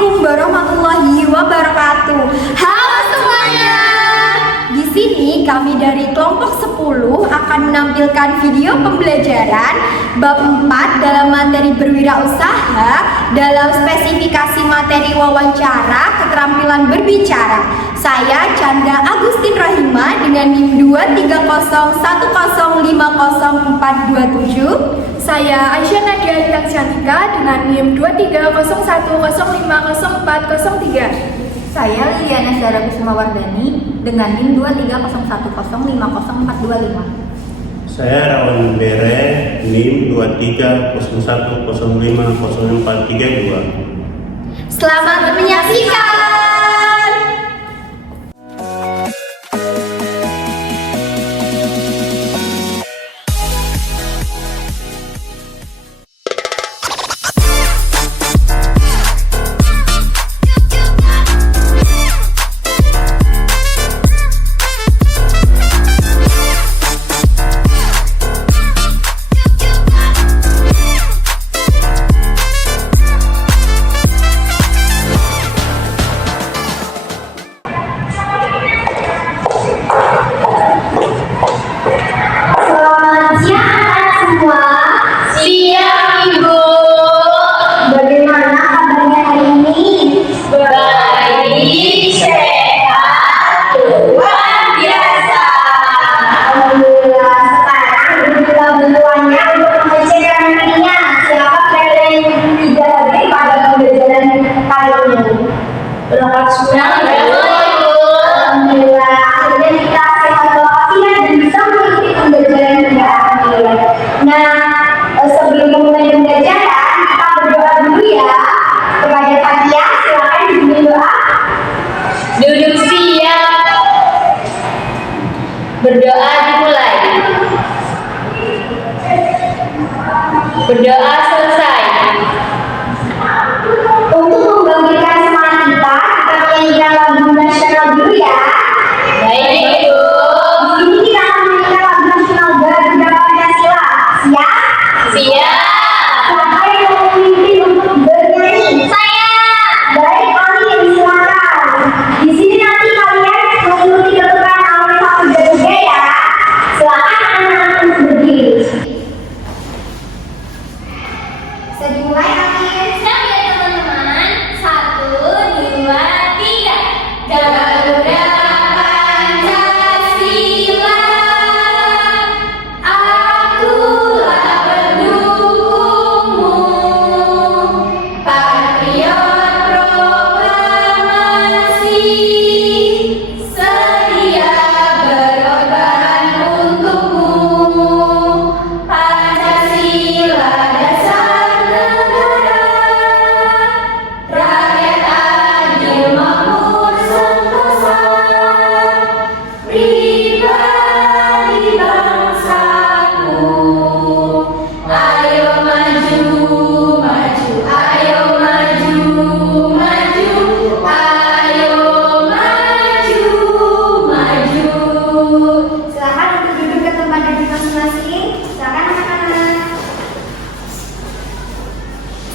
Assalamualaikum warahmatullahi wabarakatuh. Halo semuanya. Di sini kami dari kelompok 10 akan menampilkan video pembelajaran bab 4 dalam materi berwirausaha dalam spesifikasi materi wawancara keterampilan berbicara. Saya Chandra Agustin Rahima dengan NIM 23010500427. Saya Aisyah Nadia Hitang Cantika dengan NIM 230100403. Saya Liliana Zara Bismawardani dengan NIM 23010500425. Saya Rawan Bere, NIM 23010500432. Selamat menyaksikan. Berdoa dimulai. Berdoa selesai. Untuk membangkitkan semangat kita nyanyikan lagu nasional dulu ya. Baik, Ibu. Di sini kita akan menyanyikan lagu nasional Garuda Pancasila. Siap? Siap. Siapa yang mau memimpin untuk bernyanyi? Saya. Baik, kalian silakan. Di sini nanti kalian mengikuti ketukan awal satu dan tiga ya. Silakan anak-anak untuk berdiri. Bisa dimulai kalian. Siap ya teman-teman. 1, 2, 3. Garuda Pancasila, akulah pendukungmu, patriot proklamasi, sedia berkorban untukmu. Pancasila dasar negara, rakyat adil makmur sentosa, pribadi bangsaku. Ayo maju, maju, ayo maju, maju, ayo maju, maju. Silakan untuk duduk ke tempat duduk masing-masing. Silakan anak-anak.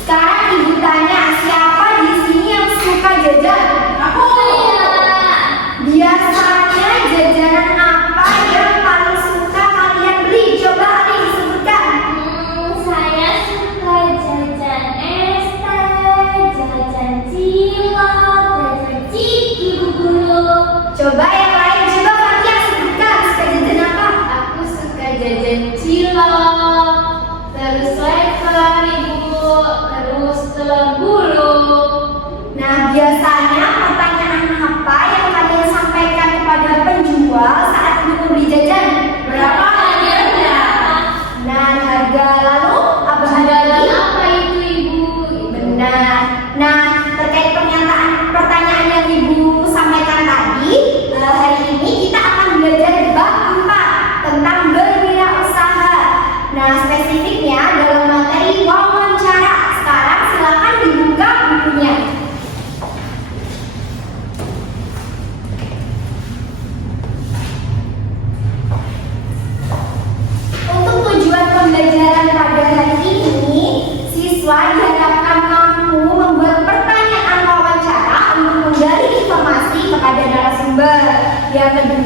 Sekarang ibu tanya, siapa di sini yang suka jajan? Aku ya. Biasanya jajanan apa yang paling suka kalian beli? Coba ada disebutkan. Saya suka jajan es teh, jajan cilok, jajan ciki Bu Guru. Coba yang lain, coba kalian sebutkan suka jajan apa? Aku suka jajan cilok, terus leker Ibu, terus telur gulung. Nah, biasanya pertanyaan apa yang kalian sampaikan kepada penjual saat membeli jajan? Berapa harganya? Nah, harga lalu apa Jalan lagi? apa itu Ibu? Benar. Nah, terkait pertanyaan yang Ibu sampaikan tadi, hari ini kita akan belajar bab 4 tentang berwirausaha. Nah, spesifiknya dalam materi wawancara. Sekarang silakan dibuka bukunya. Untuk tujuan pembelajaran pada hari ini, siswa diharapkan mampu membuat pertanyaan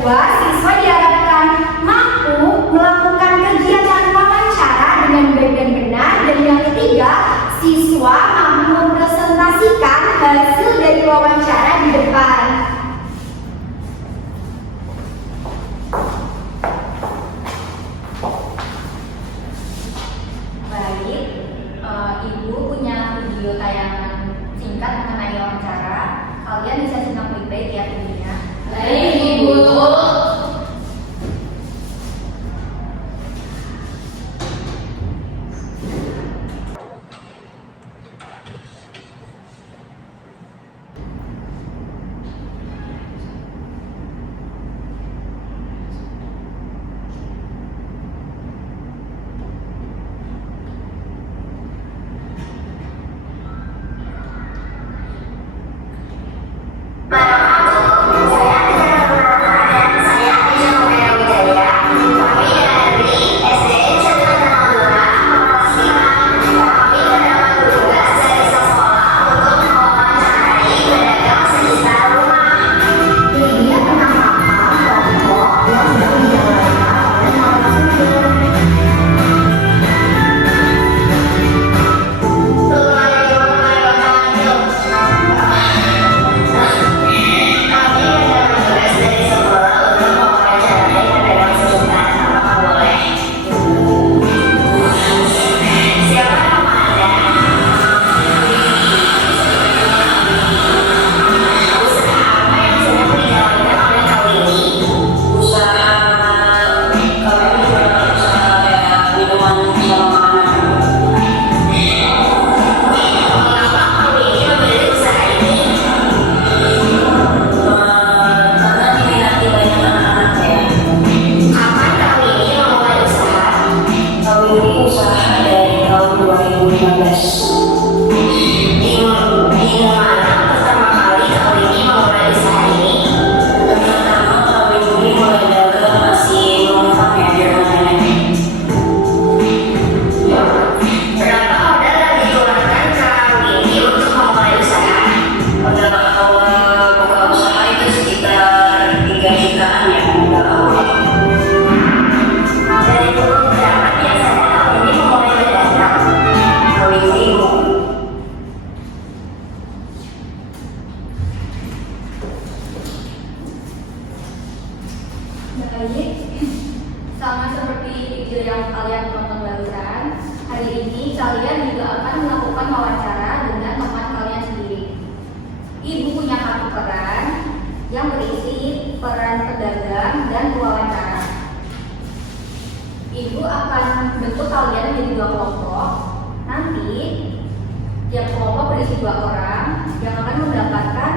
kedua, siswa diharapkan mampu melakukan kegiatan wawancara dengan baik dan benar. Dan yang ketiga, siswa mampu mempresentasikan hasil dari wawancara di depan. Baik, Ibu punya video tayangan singkat mengenai wawancara. Kalian bisa simak baik-baik ya videonya. Baik, Ibu. Baik, sama seperti video yang kalian tonton barusan, hari ini kalian juga akan melakukan wawancara dengan teman kalian sendiri. Ibu punya kartu peran yang berisi peran pedagang dan wawancara. Ibu akan bentuk kalian menjadi 2 kelompok. Nanti tiap kelompok berisi 2 orang yang akan mendapatkan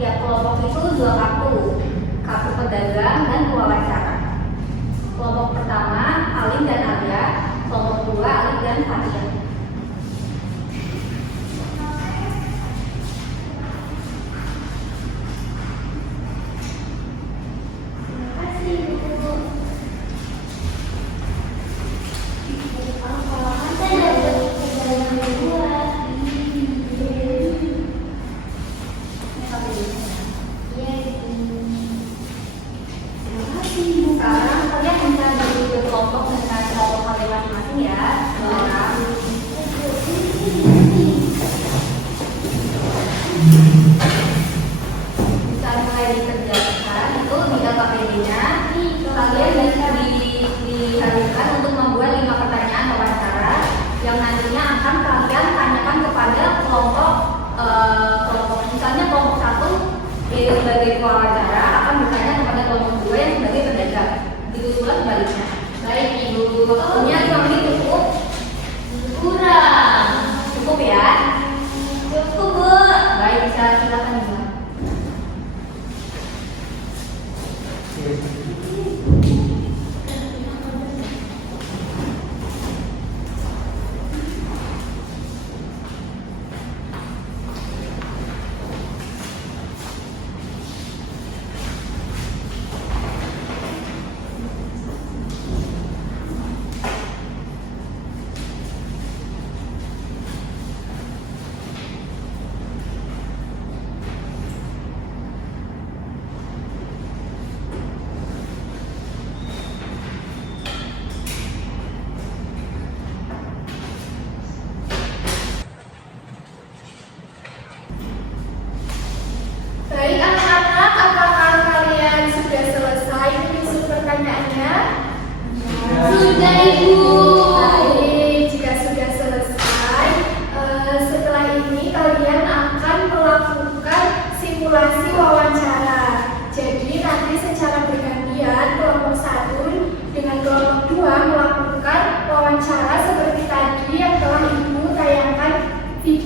tiap kelompok itu 2 kartu pedagang dan wawancara. Kelompok pertama Alim dan Arya, kelompok kedua Alif dan Fatia. Sekarang kalian bisa berbagi kelompok dengan kelompok kalian masing-masing ya. Bisa mulai dikerjakan itu tinggal KPD-nya. Kalian bisa diharuskan untuk membuat 5 pertanyaan wawancara yang nantinya akan kalian tanyakan kepada kelompok misalnya kelompok 1 yaitu sebagai wawancara akan bertanya kepada kelompok 2 yang sebagai pedagang. Begitu pula sebaliknya. Baik, Ibu. Waktunya 5 menit cukup? Kurang. Cukup ya? Cukup, Bu. Baik, bisa silakan Ibu.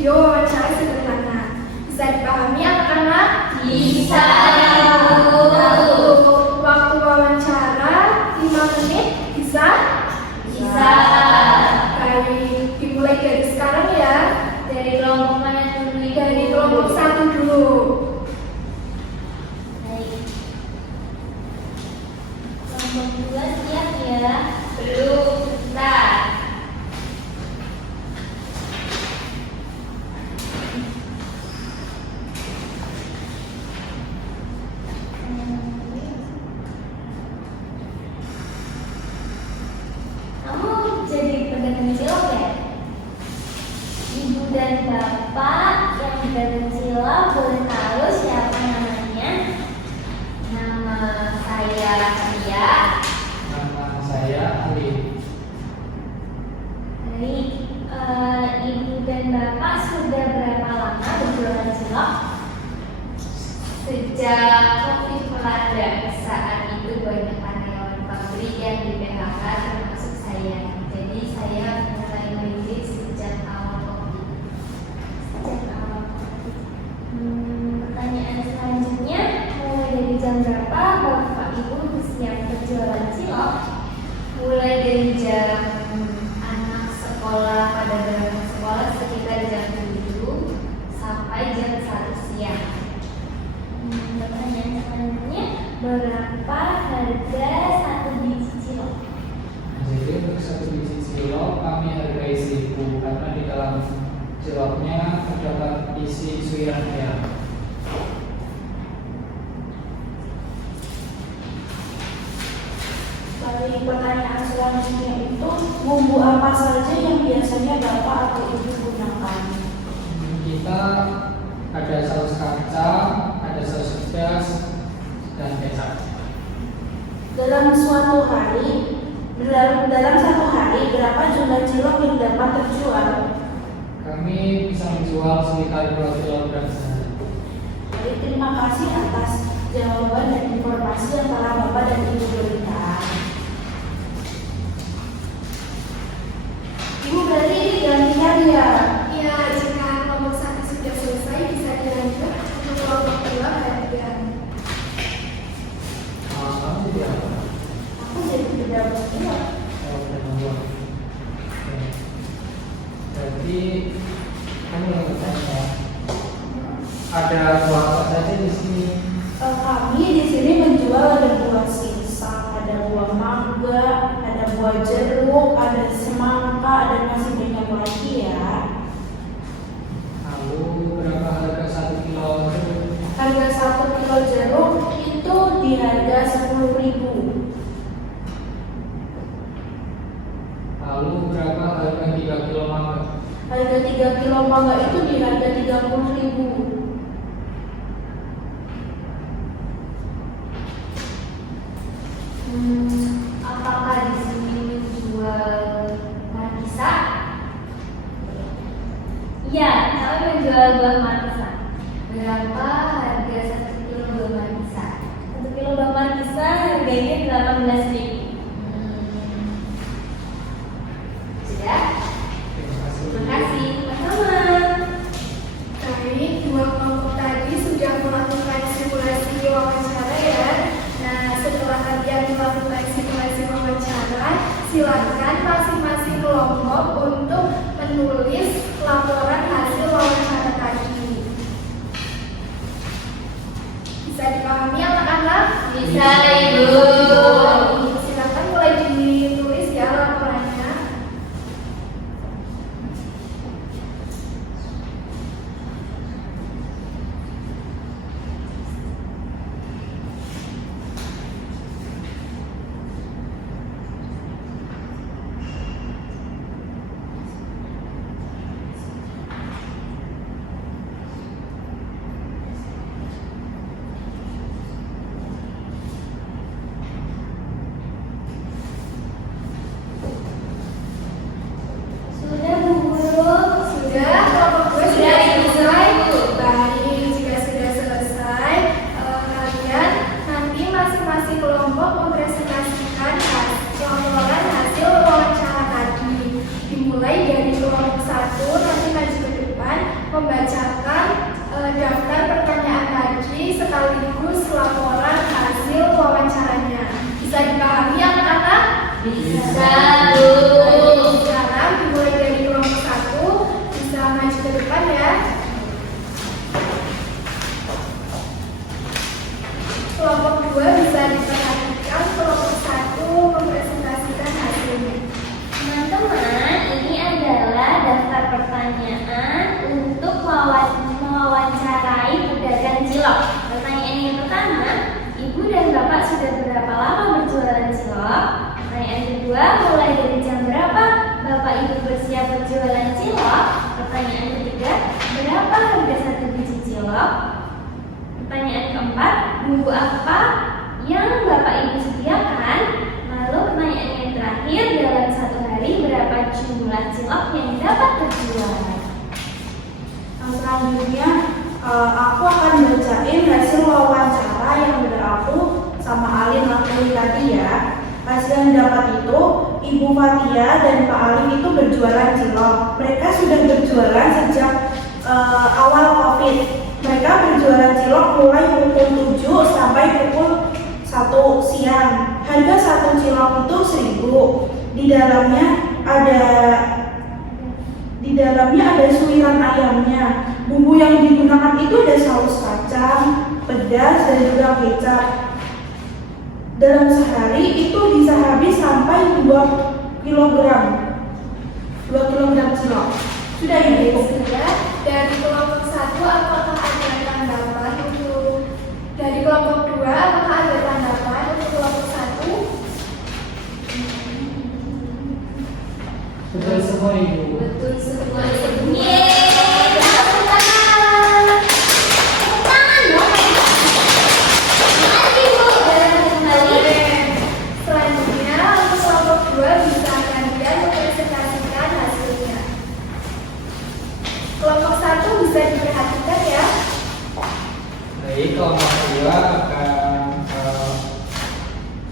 video wawancara sederhana. Bisa dipahami anak-anak? Bisa, Ibu. Waktu wawancara 5 menit bisa? Bisa. Baik, dimulai dari sekarang ya. Dari kelompok mana dulu, Ibu? Dari kelompok 1 dulu. Baik. Kelompok 2 siap ya? Belum. Bentar. Kamu jadi pedagang cilok ya? Ibu dan bapak yang pedagang cilok boleh tahu siapa namanya? Nama saya Ria. Nama saya Ali. Baik, ibu dan bapak sudah berapa lama berjualan cilok? Sejak COVID melanda, saat itu banyak karyawan pabrik yang di PHK termasuk saya. Jadi saya mulai merintis sejak awal COVID. Pertanyaan selanjutnya, mulai dari jam berapa bapak ibu bersiap berjualan cilok? Mulai dari jam anak sekolah pada berangkat sekolah sekitar jam 7 sampai jam 1 siang. Pertanyaan selanjutnya, berapa harga satu biji cilok? Jadi untuk satu biji cilok kami hargai 1.000 karena di dalam ciloknya terdapat isi suiran ayam. Dari pertanyaan selanjutnya itu, bumbu apa saja yang biasanya Bapak atau Ibu gunakan? Kita ada saus kacang, ada saus pedas, dan kecap. Dalam satu hari berapa jumlah cilok yang dapat terjual? Kami bisa menjual sekitar 2 kg sehari. Jadi terima kasih atas jawaban dan informasi yang telah Bapak dan Ibu berikan. Ibu berarti gantian ya? Ya, jika kelompok 1 sudah selesai, bisa dilanjut untuk kelompok 2 hadiah. Kamu jadi apa? Aku jadi pedagang cilok. Kalau udah membuat. Jadi kamu yang bertanya, ada buah apa saja di sini? Kami di sini menjual ada buah singsak, ada buah mangga, ada buah jeruk, ada semangka, dan masih banyak lagi ya. Lalu berapa harga 1 kilo jeruk? Harga 1 kilo jeruk itu di harga 10.000. Lalu berapa harga 3 kilo mangga? Harga 3 kilo mangga itu di harga 30.000. Apakah di sini menjual markisa? Iya, kami menjual buah markisa. Berapa harga 1 kilo buah markisa? 1 kilo buah markisa harganya 18.000. Sudah? Terima kasih. Sama-sama. Baik, 2 kelompok tadi sudah melakukan simulasi wawancara ya. Nah, setelah kalian melakukan simulasi wawancara, silakan masing-masing kelompok untuk menulis laporan hasil wawancara tadi. Bisa dipahami anak-anak? Bisa, Ibu. Silakan mulai ditulis ya laporannya. Sudah, Bu Guru. Sudah, kelompok gue sudah Sudah, Ibu. selesai. Baik, jika sudah selesai, kalian nanti masing-masing kelompok mempresentasikan laporan hasil wawancara tadi. Dimulai dari kelompok 1, nanti maju ke depan, membacakan daftar pertanyaan tadi sekaligus laporan hasil wawancaranya. Bisa dipahami anak-anak? Bisa, Bu. Sekarang dimulai dari kelompok 1, bisa maju ke depan ya. Kelompok 2 bisa diperhatikan, kelompok 1 mempresentasikan hasilnya. teman-teman, ini adalah daftar pertanyaan untuk mewawancarai pedagang cilok. Pertanyaan yang pertama, Ibu dan Bapak sudah berapa lama berjualan cilok? Pertanyaan kedua, mulai dari jam berapa Bapak Ibu bersiap berjualan cilok? Pertanyaan ketiga, berapa harga satu biji cilok? Pertanyaan keempat, bumbu apa yang Bapak Ibu sediakan? Lalu pertanyaan yang terakhir, dalam satu hari berapa jumlah cilok yang dapat terjual? Selanjutnya aku akan bacain hasil wawancara yang udah aku sama Alin lakuin tadi ya. Hasil yang dapat itu, Ibu Fatia dan Pak Alin itu berjualan cilok. Mereka sudah berjualan sejak awal COVID. Mereka berjualan cilok mulai pukul 7 sampai pukul 1 siang. Harga satu cilok itu 1.000. Di dalamnya ada suiran ayamnya. Bumbu yang digunakan itu ada saus kacang, pedas, dan juga kecap. Dalam sehari itu bisa habis sampai 2 kg cilok. Sudah ya, Ibu? Sudah. Dari kelompok 1 apakah ada tanggapan untuk dari kelompok 2 apakah ada tanggapan untuk kelompok 1? Betul semua Ibu. Betul semua. Yeay, tepuk tangan. Tepuk tangan dong. Makasih Bu. Dan kembali. Selanjutnya untuk kelompok 2 bisa kalian mempresentasikan hasilnya. Kelompok 1 bisa diperhatikan ya. Baik, kelompok 2 akan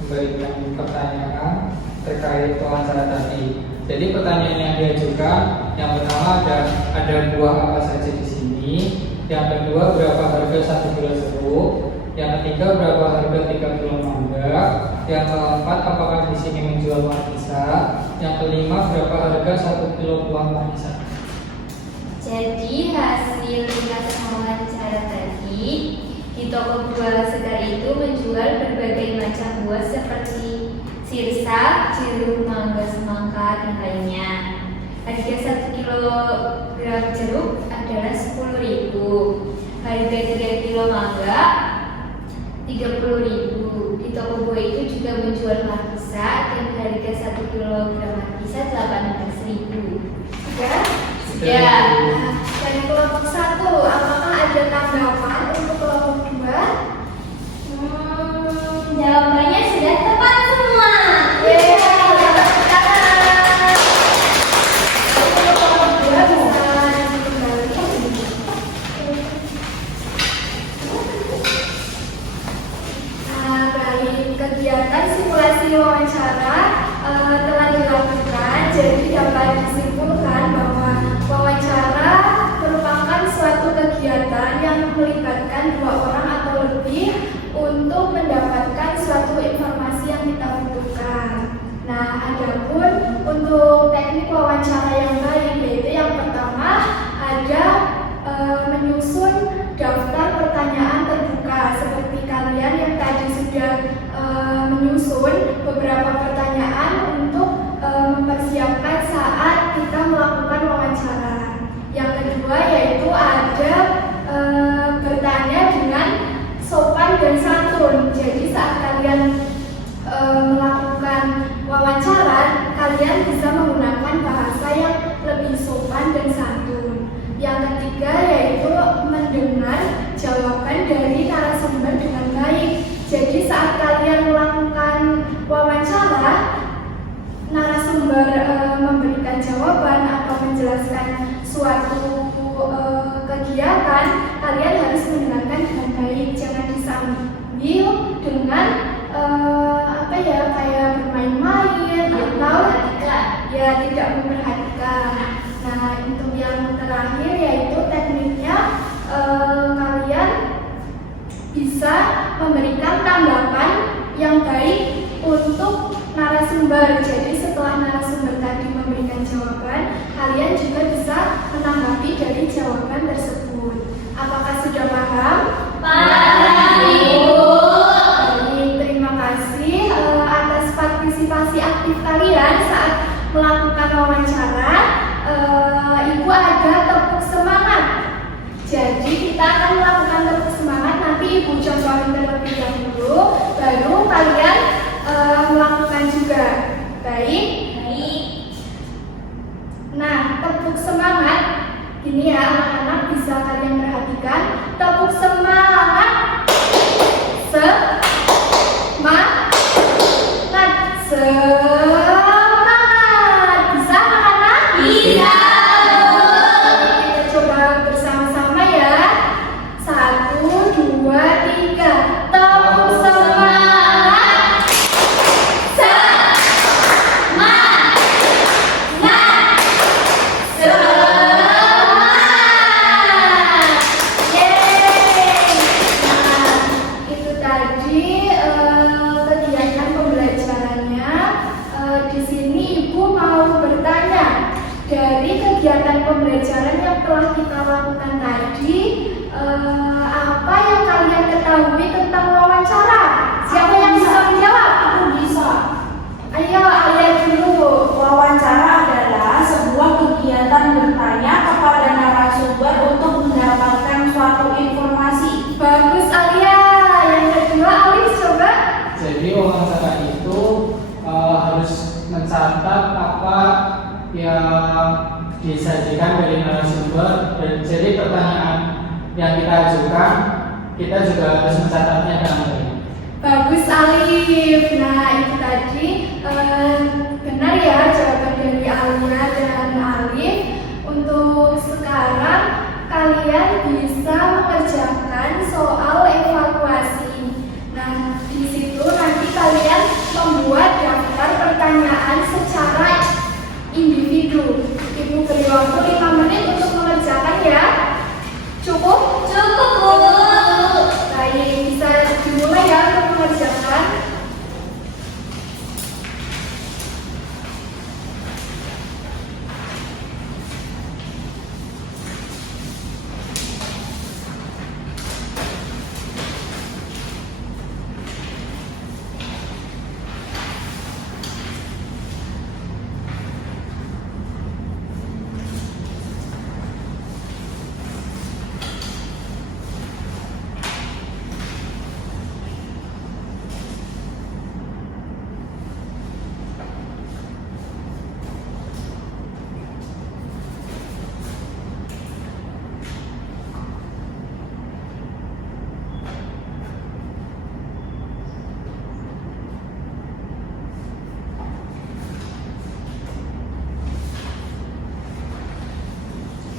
memberikan pertanyaan terkait wawancara tadi. Jadi pertanyaan yang diajukan, yang pertama ada buah apa saja di sini. Yang kedua, berapa harga 1 kilo jeruk. Yang ketiga, berapa harga 3 kilo mangga. Yang keempat, apakah di sini menjual markisa. Yang kelima, berapa harga 1 kilo buah markisa. Jadi hasil wawancara tadi, di toko buah segar itu menjual berbagai macam buah seperti sirsa, jeruk, mangga, semangka, dan lainnya. Harga 1 kilogram jeruk adalah 10.000. Harga 3 kilo mangga 30.000. Di toko buah itu juga menjual markisa dan harga 1 kilogram markisa 18.000. Sudah? Ya. Nah, dari kelompok 1 apakah ada tanggapan untuk kelompok 2? Jawabannya sudah tepat semua. Yeay, tepuk tangan. Untuk kelompok 2 bisa kembali. Nah, baik, kegiatan simulasi wawancara telah dilakukan, jadi dapat disimpulkan bahwa wawancara merupakan suatu kegiatan yang melibatkan 2 orang atau lebih untuk mendapatkan suatu informasi yang kita butuhkan. Nah, adapun untuk teknik wawancara yang baik, yaitu yang pertama ada menyusun daftar pertanyaan terbuka seperti kalian yang tadi sudah menyusun beberapa pertanyaan untuk mempersiapkan saat kita melakukan wawancara. Yang kedua yaitu ada bertanya dengan sopan dan santun. Jadi saat kalian melakukan wawancara, kalian bisa menggunakan bahasa yang lebih sopan dan santun. Yang ketiga yaitu mendengar jawaban dari narasumber dengan baik. Jadi saat kalian melakukan wawancara, narasumber memberikan jawaban atau menjelaskan suatu kegiatan, kalian harus mendengarkan dengan baik. Jangan disambil dengan kayak bermain-main atau ya tidak memperhatikan. Nah, untuk yang terakhir yaitu teknik Ibu contohin terlebih dahulu, baru kalian melakukan juga. Baik? Baik. Nah, tepuk semangat. Ini ya anak-anak, bisa kalian perhatikan. Tepuk semangat. Semangat. Semangat. Bisa anak-anak? Bisa. Kita coba bersama-sama ya. 1, 2, 3. Tepuk semangat. Semangat. Yeay. Nah, itu tadi kegiatan pembelajarannya. Di sini Ibu mau bertanya, dari kegiatan pembelajaran yang telah kita lakukan tadi, apa yang kalian ketahui tentang wawancara? Siapa yang bisa menjawab? Aku bisa. Ayo, Alia dulu. Wawancara adalah sebuah kegiatan bertanya kepada narasumber untuk mendapatkan suatu informasi. Bagus Alia. Yang kedua, Alis coba. Jadi wawancara itu harus mencatat apa yang disajikan dari narasumber, dan jadi pertanyaan yang kita ajukan kita juga harus mencatatnya dengan baik. Bagus Alif. Nah, itu tadi benar ya jawaban dari Alia dan Alif. Untuk sekarang kalian bisa mengerjakan soal evaluasi. Nah, di situ nanti kalian membuat daftar pertanyaan secara individu. Ibu beri waktu 5 menit untuk mengerjakan ya. Cukup? Cukup, Bu. Baik, bisa dimulai ya untuk mengerjakan.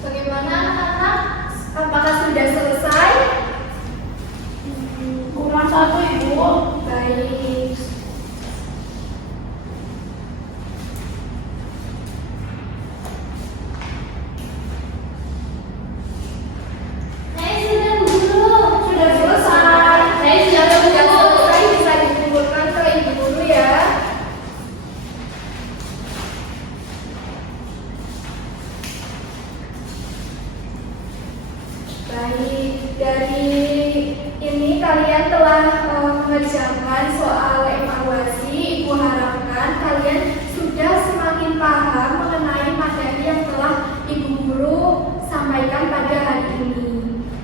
Bagaimana anak-anak? Apakah sudah selesai? Kurang 1, Ibu. Baik. Saya sudah, Bu Guru. Sudah selesai. Saya sudah, Bu Sudah Guru. selesai, bisa dikumpulkan ke ibu guru ya. Baik, dari ini kalian telah mengerjakan soal evaluasi. Ibu harapkan kalian sudah semakin paham mengenai materi yang telah ibu guru sampaikan pada hari ini.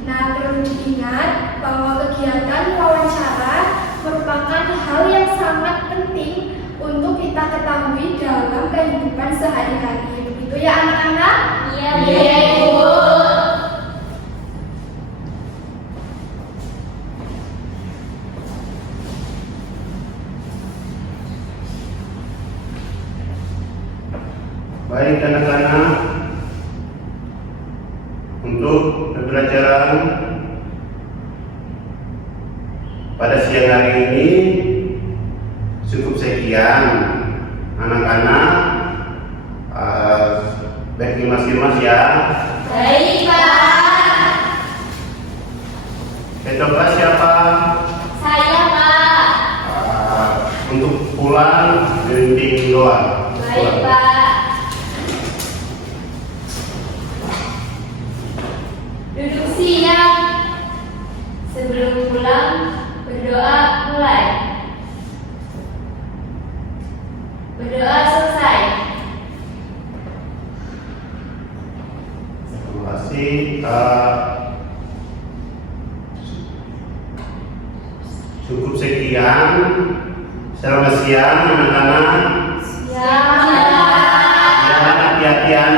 Nah, perlu diingat bahwa kegiatan wawancara merupakan hal yang sangat penting untuk kita ketahui dalam kehidupan sehari-hari. Begitu ya anak-anak? Iya, Bu. Baik anak-anak, untuk pembelajaran pada siang hari ini cukup sekian. Anak-anak, baik mas ya. Baik, Pak. Coba siapa? Saya, Pak. Untuk pulang gunting doang. Baik, Pak. Duduk siap. Sebelum pulang, berdoa mulai. Berdoa selesai. Terima kasih. sekian. Selamat siang anak-anak. Siap. Jangan hati-hatian